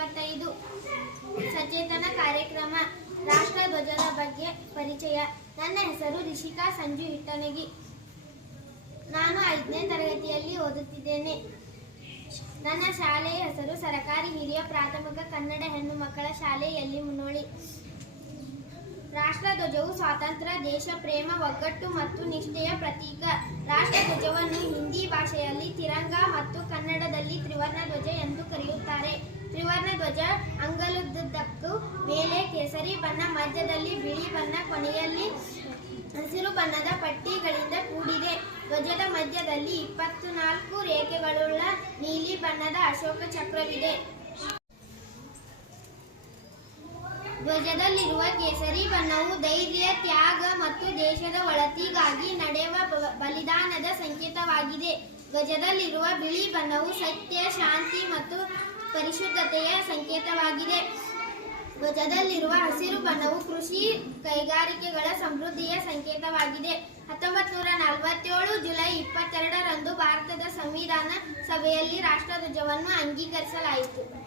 ಇಪ್ಪತ್ತೈದು. ಸಚೇತನ ಕಾರ್ಯಕ್ರಮ, ರಾಷ್ಟ್ರ ಧ್ವಜದ ಬಗ್ಗೆ ಪರಿಚಯ. ನನ್ನ ಹೆಸರು ರಿಷಿಕಾ ಸಂಜು ಇಟ್ಟನಗಿ ನಾನು ಐದನೇ ತರಗತಿಯಲ್ಲಿ ಓದುತ್ತಿದ್ದೇನೆ. ನನ್ನ ಶಾಲೆಯ ಹೆಸರು ಸರಕಾರಿ ಹಿರಿಯ ಪ್ರಾಥಮಿಕ ಕನ್ನಡ ಹೆಣ್ಣು ಮಕ್ಕಳ ಶಾಲೆಯಲ್ಲಿ ಮುನ್ನೋಳಿ. ರಾಷ್ಟ್ರಧ್ವಜವು ಸ್ವಾತಂತ್ರ್ಯ, ದೇಶ ಪ್ರೇಮ, ಒಗ್ಗಟ್ಟು ಮತ್ತು ನಿಷ್ಠೆಯ ಪ್ರತೀಕ. ರಾಷ್ಟ್ರಧ್ವಜವನ್ನು ಹಿಂದಿ ಭಾಷೆಯಲ್ಲಿ ತಿರಂಗ ಮತ್ತು ಕನ್ನಡದಲ್ಲಿ ತ್ರಿವರ್ಣ ಧ್ವಜ ಎಂದು ಕರೆಯುತ್ತಾರೆ. ಧ್ವಜ ಅಂಗಲುದ್ದಕ್ಕೂ ಮೇಲೆ ಕೇಸರಿ ಬಣ್ಣ, ಮಧ್ಯದಲ್ಲಿ ಬಿಳಿ ಬಣ್ಣ, ಕೊನೆಯಲ್ಲಿ ಹಸಿರು ಬಣ್ಣದ ಪಟ್ಟಿಗಳಿಂದ ಕೂಡಿದೆ. ಧ್ವಜದ ಮಧ್ಯದಲ್ಲಿ ಇಪ್ಪತ್ತು ನಾಲ್ಕು ರೇಖೆಗಳುಳ್ಳ ನೀಲಿ ಬಣ್ಣದ ಅಶೋಕ ಚಕ್ರವಿದೆ. ಧ್ವಜದಲ್ಲಿರುವ ಕೇಸರಿ ಬಣ್ಣವು ಧೈರ್ಯ, ತ್ಯಾಗ ಮತ್ತು ದೇಶದ ಒಳತಿಗಾಗಿ ನಡೆಯುವ ಬಲಿದಾನದ ಸಂಕೇತವಾಗಿದೆ. ಧ್ವಜದಲ್ಲಿರುವ ಬಿಳಿ ಬಣ್ಣವು ಸತ್ಯ, ಶಾಂತಿ ಪರಿಶುದ್ಧತೆಯ ಸಂಕೇತವಾಗಿದೆ. ಧ್ವಜದಲ್ಲಿರುವ ಹಸಿರು ಬಣ್ಣವು ಕೃಷಿ ಕೈಗಾರಿಕೆಗಳ ಸಮೃದ್ಧಿಯ ಸಂಕೇತವಾಗಿದೆ. ಹತ್ತೊಂಬತ್ತು ನೂರ ನಲವತ್ತೇಳು ಜುಲೈ ಇಪ್ಪತ್ತೆರಡರಂದು ಭಾರತದ ಸಂವಿಧಾನ ಸಭೆಯಲ್ಲಿ ರಾಷ್ಟ್ರಧ್ವಜವನ್ನು ಅಂಗೀಕರಿಸಲಾಯಿತು.